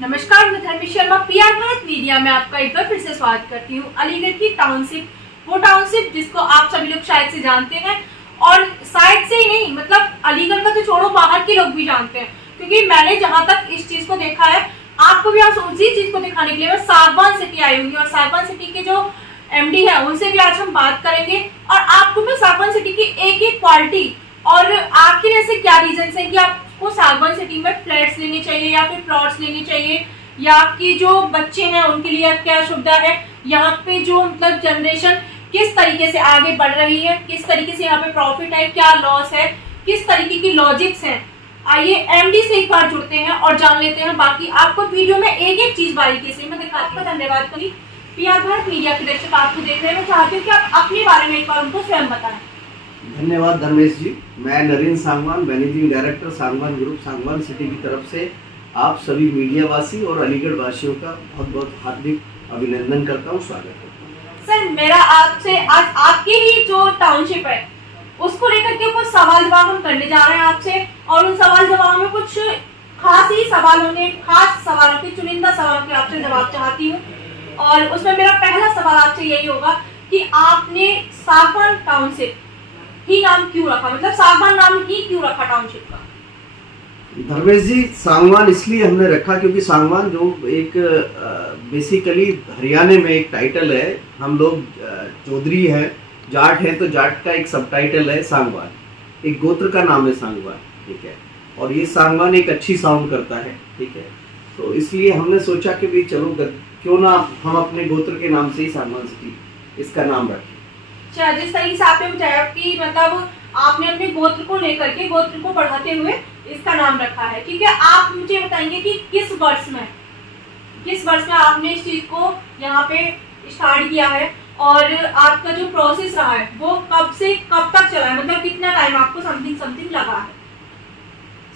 नमस्कार, मैं धर्मी शर्मा पीआर भारत मीडिया में आपका एक बार फिर से स्वागत करती हूँ। अलीगढ़ की टाउनशिप, वो टाउनशिप जिसको आप सभी लोग शायद से जानते हैं, और शायद से ही नहीं, मतलब अलीगढ़ का तो छोड़ो, बाहर के लोग भी जानते हैं, क्योंकि मैंने जहां तक इस चीज को देखा है, आपको भी आज उसी चीज को दिखाने के लिए मैं सागवान सिटी आई हुई, और सागवान सिटी के जो एमडी है उनसे भी आज हम बात करेंगे, और आपको मैं सागवान सिटी की एक एक क्वालिटी और आखिर ऐसे क्या रीजन है कि आपको सागवान सिटी में फ्लैट्स लेने चाहिए या फिर प्लॉट्स लेने चाहिए, या आपकी जो बच्चे हैं उनके लिए क्या सुविधा है, यहाँ पे जो मतलब जनरेशन किस तरीके से आगे बढ़ रही है, किस तरीके से यहाँ पे प्रॉफिट है, क्या लॉस है, किस तरीके की लॉजिक्स हैं। आइए एमडी से एक बार जुड़ते हैं और जान लेते हैं। बाकी आपको वीडियो में एक एक चीज बारीकी से मैं दिखाती हूँ। धन्यवाद करी पीआर भारत मीडिया के दर्शक आपको देख रहे हैं। मैं चाहती हूँ कि आप अपने बारे में एक बार उनको स्वयं बताएं। धन्यवाद धर्मेश जी। मैं Narendra Sangwan, managing director Sangwan group, Sangwan city की तरफ से आप सभी मीडिया वासी और अलीगढ़ वासियों का बहुत बहुत हार्दिक अभिनंदन करता हूँ, स्वागत करता हूँ। सर, मेरा आपसे आज आपकी ही जो टाउनशिप है उसको लेकर के कुछ सवाल जवाब हम करने जा रहे हैं आपसे, और उन सवाल जवाब में कुछ खास ही सवाल होंगे, खास सवालों के, चुनिंदा सवालों के आपसे जवाब चाहती हूँ। और उसमें मेरा पहला सवाल आपसे यही होगा कि आपने सागवान टाउनशिप ही नाम क्यों रखा, मतलब सागवान नाम ही क्यों रखा टाउनशिप का? धर्मेश जी, सांगवान इसलिए हमने रखा क्योंकि सांगवान जो एक बेसिकली हरियाणा में एक टाइटल है। हम लोग चौधरी है, जाट है, तो जाट का एक सब टाइटल है सांगवान, एक गोत्र का नाम है सांगवान, ठीक है। और ये सांगवान एक अच्छी साउंड करता है, ठीक है। तो इसलिए हमने सोचा कि भाई चलो क्यों ना हम अपने गोत्र के नाम से ही सांगवान सिटी इसका नाम रखें। अच्छा, जिस तरीके से आपने बताया कि मतलब आपने अपने गोत्र को लेकर के, गोत्र को बढ़ाते हुए इसका नाम रखा है, ठीक है। आप मुझे बताएंगे कि किस वर्ष में आपने इस चीज को यहाँ पे स्टार्ट किया है, और आपका जो प्रोसेस रहा है वो कब से कब तक चला है, मतलब कितना टाइम आपको समथिंग लगा है?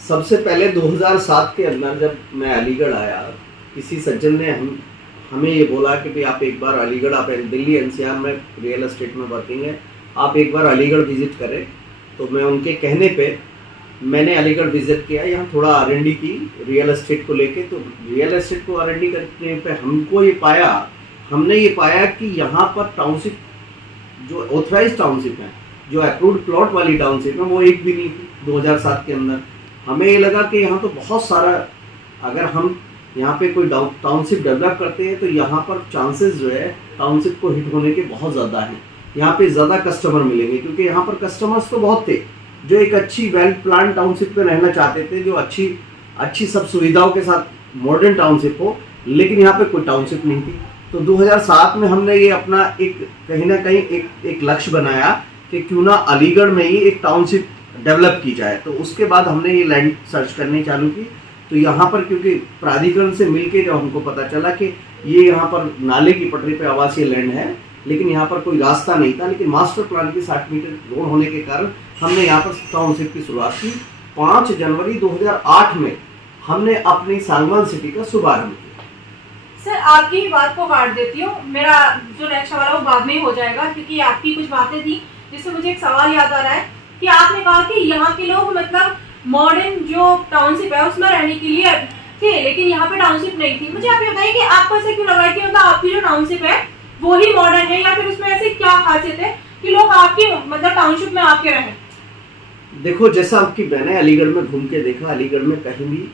सबसे पहले 2007 के अंदर जब मैं अलीगढ़ आया, किसी सज्जन ने हमें ये बोला कि भाई आप एक बार अलीगढ़, आप दिल्ली एनसीआर में रियल एस्टेट में वर्किंग है, आप एक बार अलीगढ़ विजिट करें। तो मैं उनके कहने पे मैंने अलीगढ़ विजिट किया, यहाँ थोड़ा R&D की रियल एस्टेट को लेके। तो रियल एस्टेट को R&D करने पे हमने ये पाया कि यहाँ पर टाउनशिप जो ऑथराइज टाउनशिप है, जो अप्रूव्ड प्लॉट वाली टाउनशिप है, वो एक भी नहीं थी 2007 के अंदर। हमें ये लगा कि यहाँ तो बहुत सारा, अगर हम यहाँ पे कोई टाउनशिप डेवलप करते हैं तो यहाँ पर चांसेस जो है टाउनशिप को हिट होने के बहुत ज़्यादा हैं। यहाँ पे ज़्यादा कस्टमर मिलेंगे, क्योंकि यहाँ पर कस्टमर्स तो बहुत थे जो एक अच्छी वेल प्लान टाउनशिप पे रहना चाहते थे, जो अच्छी सब सुविधाओं के साथ मॉडर्न टाउनशिप हो, लेकिन यहाँ पे कोई टाउनशिप नहीं थी। तो 2007 में हमने ये अपना एक कहीं ना कहीं एक लक्ष्य बनाया कि क्यों ना अलीगढ़ में ही एक टाउनशिप डेवलप की जाए। तो उसके बाद हमने ये लैंड सर्च करनी चालू की। तो यहाँ पर क्योंकि प्राधिकरण से मिलके जब हमको पता चला कि ये यहाँ पर नाले की पटरी पे आवासीय लैंड है, लेकिन यहाँ पर कोई रास्ता नहीं था, लेकिन मास्टर प्लान की 60 मीटर रोड होने के कारण हमने यहाँ पर टाउनशिप की शुरुआत की। 5 जनवरी 2008 में हमने अपनी सांगवान सिटी का शुभारंभ किया। सर, आपकी बात को काट देती हूँ, मेरा जो नेक्स्ट सवाल है वो बाद में ही हो जाएगा, क्योंकि आपकी कुछ बातें थी जिससे मुझे एक सवाल याद आ रहा है कि आपने कहा कि यहाँ के लोग मतलब मॉडर्न जो टाउनशिप है उसमें रहने के लिए थे, लेकिन यहाँ पे टाउनशिप नहीं थी। मुझे आप ये बताइए कि आपको ऐसा क्यों लगा कि मतलब आपकी जो टाउनशिप है वो ही मॉडर्न है, या फिर उसमें ऐसे क्या खासियत है कि लोग आपकी मतलब टाउनशिप में आके रहें? देखो, जैसा आपकी मैंने अलीगढ़ में घूम के देखा, अलीगढ़ में कहीं भी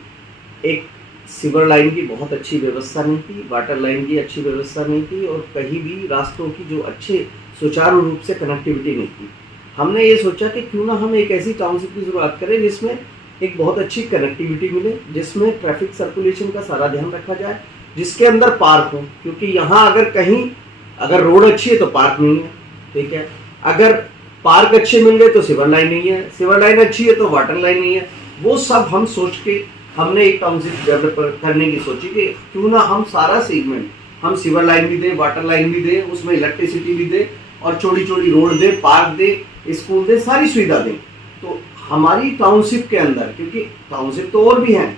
एक सीवर लाइन की बहुत अच्छी व्यवस्था नहीं थी, वाटर लाइन की अच्छी व्यवस्था नहीं थी, और कहीं भी रास्तों की जो अच्छे सुचारू रूप से कनेक्टिविटी नहीं थी। हमने ये सोचा कि क्यों ना हम एक ऐसी टाउनशिप की शुरुआत करें जिसमें एक बहुत अच्छी कनेक्टिविटी मिले, जिसमें ट्रैफिक सर्कुलेशन का सारा ध्यान रखा जाए, जिसके अंदर पार्क हो, क्योंकि यहाँ अगर रोड अच्छी है तो पार्क नहीं है, ठीक है। अगर पार्क अच्छे मिल गए तो सिवर लाइन नहीं है, सिवर लाइन अच्छी है तो वाटर लाइन नहीं है। वो सब हम सोच के हमने एक टाउनशिप डेवलप करने की सोची कि क्यों ना हम सारा सेगमेंट, हम सिवर लाइन भी दें, वाटर लाइन भी दें, उसमें इलेक्ट्रिसिटी भी दें, और चौड़ी रोड दे, पार्क दे, स्कूल दे, सारी सुविधा दें। तो हमारी टाउनशिप के अंदर, क्योंकि टाउनशिप तो और भी हैं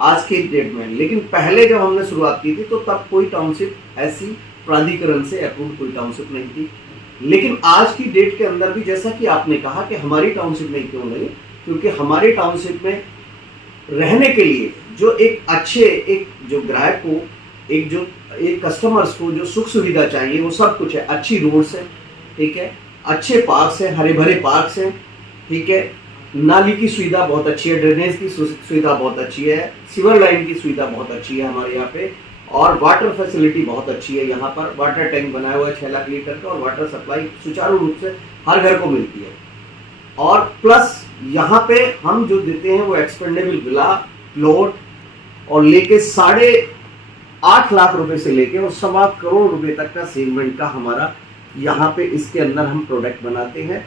आज के डेट में, लेकिन पहले जब हमने शुरुआत की थी तो तब कोई टाउनशिप ऐसी प्राधिकरण से अप्रूव कोई टाउनशिप नहीं थी। लेकिन आज की डेट के अंदर भी, जैसा कि आपने कहा कि हमारी टाउनशिप में क्यों नहीं, क्योंकि हमारी टाउनशिप में रहने के लिए जो एक जो ग्राहक को एक कस्टमर्स को जो सुख सुविधा चाहिए वो सब कुछ है। अच्छी रोड्स है, ठीक है, अच्छे पार्क्स हैं, हरे भरे पार्क्स हैं, ठीक है, नाली की सुविधा बहुत अच्छी है, ड्रेनेज की सुविधा बहुत अच्छी है, सीवर लाइन की सुविधा बहुत अच्छी है हमारे यहाँ पे, और वाटर फैसिलिटी बहुत अच्छी है। यहाँ पर वाटर टैंक बनाया हुआ है 6 लाख लीटर का, और वाटर सप्लाई सुचारू रूप से हर घर को मिलती है। और प्लस यहाँ पे हम जो देते हैं वो एक्सपेंडेबल विला प्लॉट और लेके 8.5 लाख रुपए से लेके और 1.25 करोड़ रुपए तक का सेगमेंट का हमारा यहाँ पे इसके अंदर हम प्रोडक्ट बनाते हैं।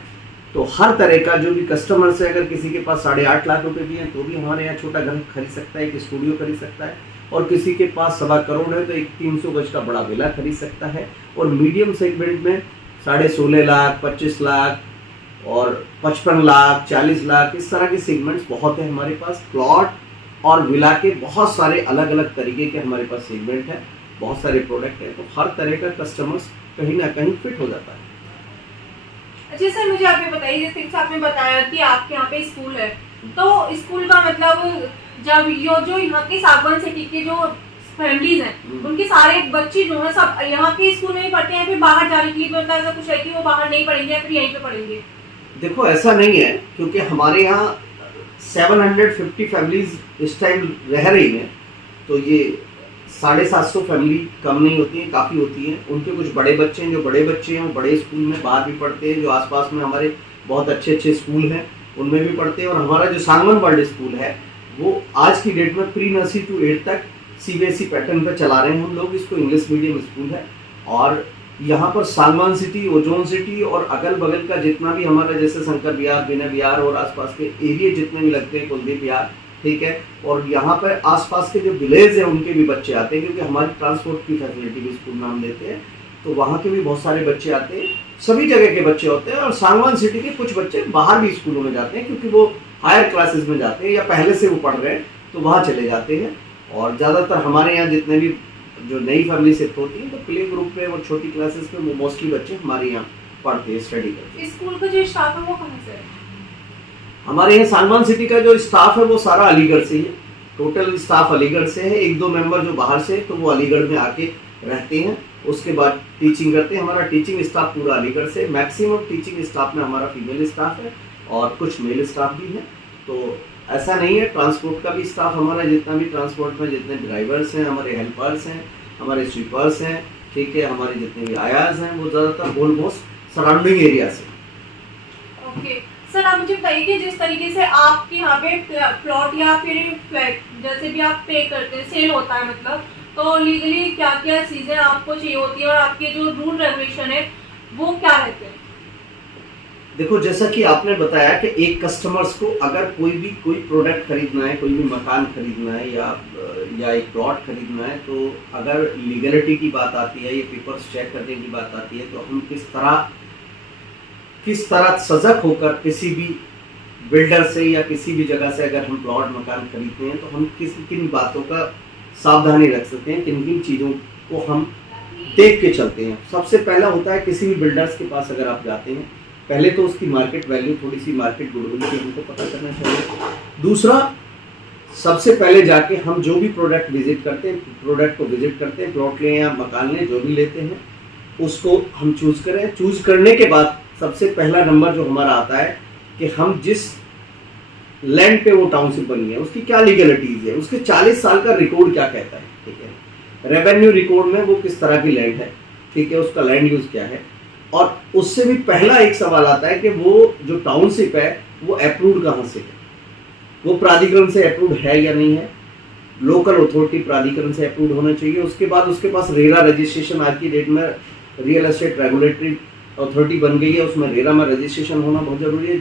तो हर तरह का जो भी कस्टमर है, अगर किसी के पास 8.5 लाख रुपए भी हैं तो भी हमारे यहाँ छोटा घर खरीद सकता है, एक स्टूडियो खरीद सकता है, और किसी के पास 1.25 करोड़ है तो एक 300 गज का बड़ा विला खरीद सकता है। और मीडियम सेगमेंट में 16.5 लाख, 25 लाख और 55 लाख, 40 लाख, इस तरह के सेगमेंट्स बहुत है हमारे पास। प्लॉट और विला के बहुत सारे अलग अलग तरीके के हमारे पास सेगमेंट है, बहुत सारे प्रोडक्ट है, तो हर तरह का कस्टमर्स कहीं ना कहीं फिट हो जाता है। अच्छा सर, मुझे आप ये बताइए, जैसे कि आपने बताया कि आपके यहाँ पे स्कूल है, तो स्कूल का मतलब जब जो यहाँ के सागवान सिटी के जो फैमिलीज हैं उनके सारे बच्चे जो है सब यहाँ के स्कूल में ही पढ़ते हैं, फिर बाहर जाने के लिए तो ऐसा कुछ है कि वो बाहर नहीं पढ़ेंगे या फिर यहीं पे पढ़ेंगे? देखो ऐसा नहीं है, क्योंकि हमारे यहाँ 750 फैमिलीज इस टाइम रह रही हैं, तो ये 750 फैमिली कम नहीं होती हैं, काफ़ी होती हैं। उनके कुछ बड़े बच्चे हैं, जो बड़े बच्चे हैं वो बड़े स्कूल में बाहर भी पढ़ते हैं, जो आसपास में हमारे बहुत अच्छे अच्छे स्कूल हैं उनमें भी पढ़ते हैं। और हमारा जो सांगवान वर्ल्ड स्कूल है वो आज की डेट में प्री नर्सरी टू 8 तक CBSE पैटर्न पर चला रहे हैं हम लोग इसको, इंग्लिश मीडियम स्कूल है। और यहाँ पर सांगवान सिटी, ओजोन सिटी और अगल बगल का जितना भी हमारा जैसे शंकर विहार, विनय विहार और आसपास के एरिया जितने भी लगते हैं, कुलदीप विहार, ठीक है, और यहाँ पर आसपास के जो विलेज हैं उनके भी बच्चे आते हैं, क्योंकि हमारी ट्रांसपोर्ट की फैसिलिटी भी स्कूल में हम देते हैं, तो वहाँ के भी बहुत सारे बच्चे आते हैं, सभी जगह के बच्चे होते हैं। और सांगवान सिटी के कुछ बच्चे बाहर भी स्कूलों में जाते हैं, क्योंकि वो हायर क्लासेस में जाते हैं या पहले से वो पढ़ रहे हैं तो वहाँ चले जाते हैं। और ज़्यादातर हमारे यहाँ जितने भी जो नई फैमिली शिफ्ट होती है तो प्ले ग्रुप में और छोटी क्लासेस में मोस्टली बच्चे हमारे यहाँ पढ़ते हैं, स्टडी करते हैं। स्कूल का जो स्टाफ है वो कहाँ से है? हमारे यहाँ सांगवान सिटी का जो स्टाफ है वो सारा अलीगढ़ से ही है, टोटल स्टाफ अलीगढ़ से है। 1-2 मेंबर जो बाहर से तो वो अलीगढ़ में आके रहते हैं, उसके बाद टीचिंग करते हैं। हमारा टीचिंग स्टाफ पूरा अलीगढ़ से, मैक्सिमम टीचिंग स्टाफ में हमारा फीमेल स्टाफ है और कुछ मेल स्टाफ भी है। तो ऐसा नहीं है, ट्रांसपोर्ट का भी स्टाफ हमारा जितना भी ट्रांसपोर्ट में जितने ड्राइवर्स हैं, हमारे हेल्पर्स हैं, हमारे स्वीपर्स हैं, ठीक है, हमारे जितने भी आयाज हैं वो ज़्यादातर ऑलमोस्ट सराउंडिंग एरिया से। ओके सर, आप मुझे बताइए कि जिस तरीके से आपके यहाँ पे प्लॉट या फिर फ्लैट जैसे भी आप पे करते हैं, सेल होता है, मतलब तो लीगली क्या क्या चीज़ें आपको चाहिए होती है और आपके जो रूल रेगुलेशन है वो क्या रहते हैं? देखो, जैसा कि आपने बताया कि एक कस्टमर्स को अगर कोई प्रोडक्ट खरीदना है, कोई भी मकान खरीदना है या एक प्लॉट खरीदना है, तो अगर लीगलिटी की बात आती है, ये पेपर्स चेक करने की बात आती है, तो हम किस तरह सजग होकर किसी भी बिल्डर से या किसी भी जगह से अगर हम प्लॉट मकान खरीदते हैं तो हम किन बातों का सावधानी रख सकते हैं, किन किन चीज़ों को हम देख के चलते हैं। सबसे पहला होता है, किसी भी बिल्डर्स के पास अगर आप जाते हैं, पहले तो उसकी मार्केट वैल्यू, थोड़ी सी मार्केट गुडविल की हमको पता करना चाहिए। दूसरा, सबसे पहले जाके हम जो भी प्रोडक्ट विजिट करते हैं, प्लॉट लें या मकान लें, जो भी लेते हैं उसको हम चूज करें। चूज करने के बाद सबसे पहला नंबर जो हमारा आता है कि हम जिस लैंड पे वो टाउनशिप बनी है उसकी क्या लीगलिटीज है, उसके 40 साल का रिकॉर्ड क्या कहता है, ठीक है, रेवेन्यू रिकॉर्ड में वो किस तरह की लैंड है, ठीक है, उसका लैंड यूज क्या है। और उससे भी पहला एक सवाल आता है कि वो जो टाउनशिप है वो अप्रूव्ड कहाँ से है, वो प्राधिकरण से अप्रूव्ड है या नहीं है, लोकल अथॉरिटी प्राधिकरण से अप्रूव्ड होना चाहिए। उसके बाद उसके पास रेरा रजिस्ट्रेशन, आज की डेट में रियल एस्टेट रेगुलेटरी अथॉरिटी बन गई है, उसमें रेरा में रजिस्ट्रेशन होना बहुत ज़रूरी है।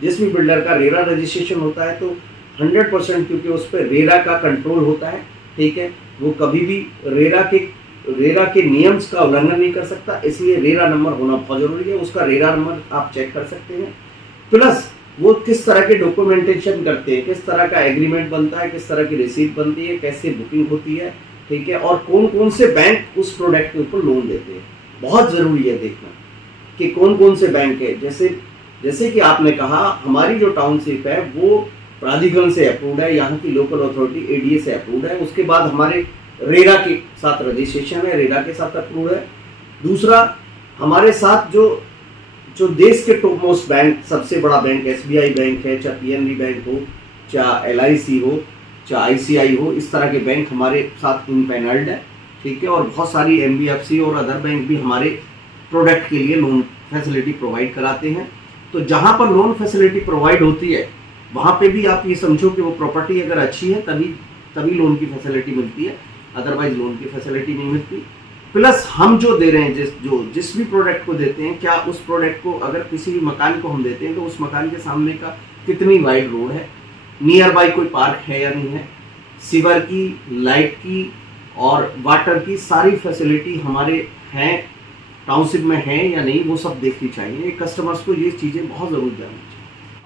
जिस भी बिल्डर का रेरा रजिस्ट्रेशन होता है तो 100%, क्योंकि उस पर रेरा का कंट्रोल होता है, ठीक है, वो कभी भी रेरा के नियम्स का उल्लंघन नहीं कर सकता, इसलिए रेरा नंबर होना बहुत जरूरी है। उसका रेरा नंबर आप चेक कर सकते हैं। प्लस वो किस तरह के डॉक्यूमेंटेशन करते हैं, किस तरह का एग्रीमेंट बनता है, किस तरह की रिसीट बनती है, कैसे बुकिंग होती है, ठीक है, और कौन कौन से बैंक उस प्रोडक्ट के ऊपर लोन देते हैं। बहुत ज़रूरी है देखना कि कौन कौन से बैंक है। जैसे कि आपने कहा, हमारी जो टाउनशिप है वो प्राधिकरण से अप्रूव्ड है, यहाँ की लोकल अथॉरिटी एडीए से अप्रूव्ड है। उसके बाद हमारे रेरा के साथ रजिस्ट्रेशन है, रेरा के साथ अप्रूव्ड है। दूसरा, हमारे साथ जो देश के टॉप मोस्ट बैंक, सबसे बड़ा बैंक एसबीआई बैंक है, चाहे पीएनबी बैंक हो, चाहे एलआईसी हो, चाहे आईसीआई हो, इस तरह के बैंक हमारे साथ इनपैनल्ड है, ठीक है। और बहुत सारी एनबीएफसी और अदर बैंक भी हमारे प्रोडक्ट के लिए लोन फैसिलिटी प्रोवाइड कराते हैं। तो जहाँ पर लोन फैसिलिटी प्रोवाइड होती है वहाँ पे भी आप ये समझो कि वो प्रॉपर्टी अगर अच्छी है तभी लोन की फैसिलिटी मिलती है, अदरवाइज लोन की फैसिलिटी नहीं मिलती। प्लस हम जो दे रहे हैं, जिस भी प्रोडक्ट को देते हैं, क्या उस प्रोडक्ट को अगर किसी भी मकान को हम देते हैं तो उस मकान के सामने का कितनी वाइड रोड है, नियर बाई कोई पार्क है या नहीं है, सीवर की, लाइट की और वाटर की सारी फैसिलिटी हमारे हैं, टाउनशिप में है या नहीं, वो सब देखनी चाहिए। कस्टमर्स को ये चीज़ें बहुत ज़रूर जाननी।